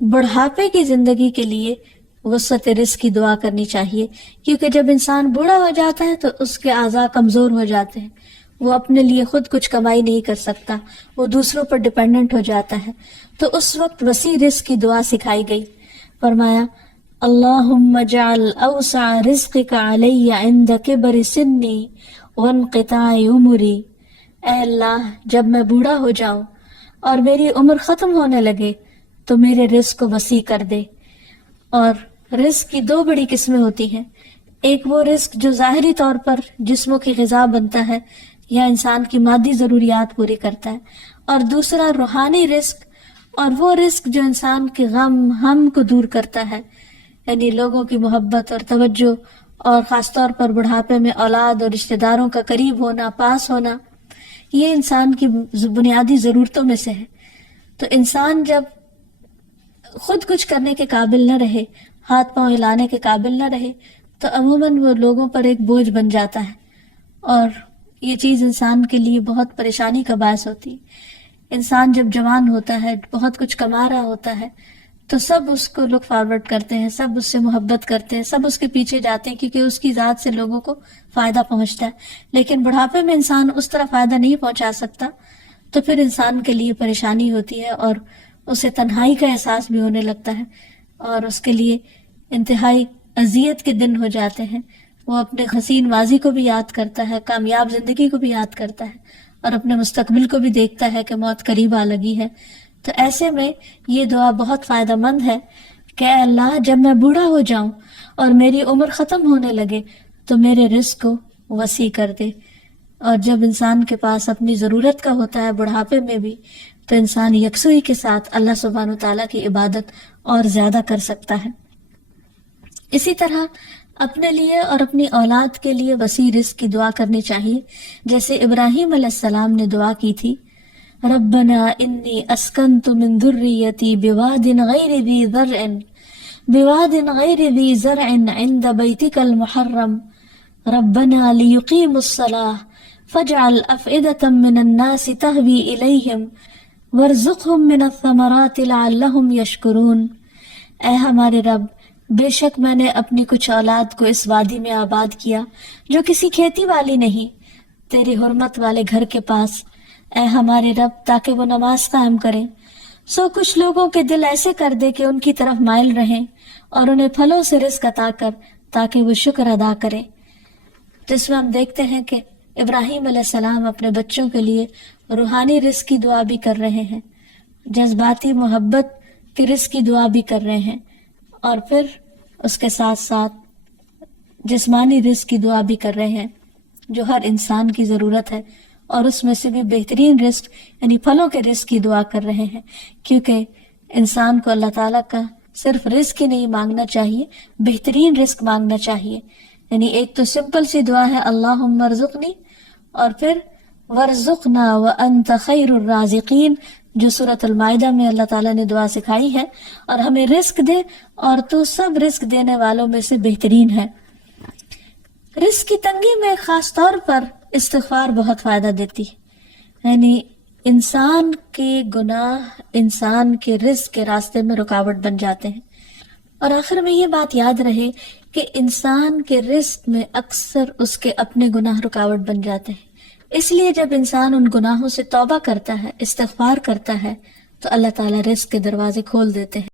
بڑھاپے کی زندگی کے لیے وسعت رزق کی دعا کرنی چاہیے، کیونکہ جب انسان بوڑھا ہو جاتا ہے تو اس کے اعضاء کمزور ہو جاتے ہیں، وہ اپنے لیے خود کچھ کمائی نہیں کر سکتا، وہ دوسروں پر ڈیپینڈنٹ ہو جاتا ہے۔ تو اس وقت وسیع رزق کی دعا سکھائی گئی۔ فرمایا اللہم اجعل اوسع رزقک علی عند کبر سنی وانقطاع عمری، اے اللہ جب میں بوڑھا ہو جاؤں اور میری عمر ختم ہونے لگے تو میرے رزق کو وسیع کر دے۔ اور رزق کی دو بڑی قسمیں ہوتی ہیں، ایک وہ رزق جو ظاہری طور پر جسموں کی غذا بنتا ہے یا انسان کی مادی ضروریات پوری کرتا ہے، اور دوسرا روحانی رزق، اور وہ رزق جو انسان کے ہم کو دور کرتا ہے، یعنی لوگوں کی محبت اور توجہ، اور خاص طور پر بڑھاپے میں اولاد اور رشتہ داروں کا قریب ہونا، پاس ہونا، یہ انسان کی بنیادی ضرورتوں میں سے ہے۔ تو انسان جب خود کچھ کرنے کے قابل نہ رہے، ہاتھ پاؤں ہلانے کے قابل نہ رہے، تو عموماً وہ لوگوں پر ایک بوجھ بن جاتا ہے، اور یہ چیز انسان کے لیے بہت پریشانی کا باعث ہوتی ہے۔ انسان جب جوان ہوتا ہے، بہت کچھ کما رہا ہوتا ہے، تو سب اس کو لک فارورڈ کرتے ہیں، سب اس سے محبت کرتے ہیں، سب اس کے پیچھے جاتے ہیں، کیونکہ اس کی ذات سے لوگوں کو فائدہ پہنچتا ہے۔ لیکن بڑھاپے میں انسان اس طرح فائدہ نہیں پہنچا سکتا، تو پھر انسان کے لیے پریشانی ہوتی ہے، اور اسے تنہائی کا احساس بھی ہونے لگتا ہے، اور اس کے لیے انتہائی اذیت کے دن ہو جاتے ہیں۔ وہ اپنے حسین ماضی کو بھی یاد کرتا ہے، کامیاب زندگی کو بھی یاد کرتا ہے، اور اپنے مستقبل کو بھی دیکھتا ہے کہ موت قریب آ لگی ہے۔ تو ایسے میں یہ دعا بہت فائدہ مند ہے کہ اے اللہ جب میں بوڑھا ہو جاؤں اور میری عمر ختم ہونے لگے تو میرے رزق کو وسیع کر دے۔ اور جب انسان کے پاس اپنی ضرورت کا ہوتا ہے بڑھاپے میں بھی، تو انسان یکسوئی کے ساتھ اللہ سبحانہ وتعالیٰ کی عبادت اور زیادہ کر سکتا ہے۔ اسی طرح اپنے لیے اور اپنی اولاد کے لیے وسیع رزق کی دعا کرنی چاہیے، جیسے ابراہیم علیہ السلام نے دعا کی تھی، ربنا انی اسکنت من ذریتی بواد غیر ذی زرع عند بیتک المحرم ربنا لیقیموا الصلاة فاجعل افئدة من الناس تہوی الیہم وارزقہم من الثمرات لعلہم یشکرون۔ اے ہمارے رب، بے شک میں نے اپنی کچھ اولاد کو اس وادی میں آباد کیا جو کسی کھیتی والی نہیں، تیری حرمت والے گھر کے پاس، اے ہمارے رب، تاکہ وہ نماز قائم کریں۔ سو کچھ لوگوں کے دل ایسے کر دے کہ ان کی طرف مائل رہیں، اور انہیں پھلوں سے رزق عطا کر تاکہ وہ شکر ادا کریں۔ جس میں ہم دیکھتے ہیں کہ ابراہیم علیہ السلام اپنے بچوں کے لیے روحانی رزق کی دعا بھی کر رہے ہیں، جذباتی محبت کی رزق کی دعا بھی کر رہے ہیں، اور پھر اس کے ساتھ ساتھ جسمانی رزق کی دعا بھی کر رہے ہیں جو ہر انسان کی ضرورت ہے، اور اس میں سے بھی بہترین رزق یعنی پھلوں کے رزق کی دعا کر رہے ہیں، کیونکہ انسان کو اللہ تعالیٰ کا صرف رزق ہی نہیں مانگنا چاہیے، بہترین رزق مانگنا چاہیے۔ یعنی ایک تو سمپل سی دعا ہے اللہم ارزقنی، اور پھر ورزقنا وانت خیر الرازقین، جو سورۃ المائدہ میں اللہ تعالیٰ نے دعا سکھائی ہے، اور ہمیں رزق دے اور تو سب رزق دینے والوں میں سے بہترین ہے۔ رزق کی تنگی میں خاص طور پر استغفار بہت فائدہ دیتی ہے، یعنی انسان کے گناہ انسان کے رزق کے راستے میں رکاوٹ بن جاتے ہیں۔ اور آخر میں یہ بات یاد رہے کہ انسان کے رزق میں اکثر اس کے اپنے گناہ رکاوٹ بن جاتے ہیں، اس لیے جب انسان ان گناہوں سے توبہ کرتا ہے، استغفار کرتا ہے، تو اللہ تعالیٰ رزق کے دروازے کھول دیتے ہیں۔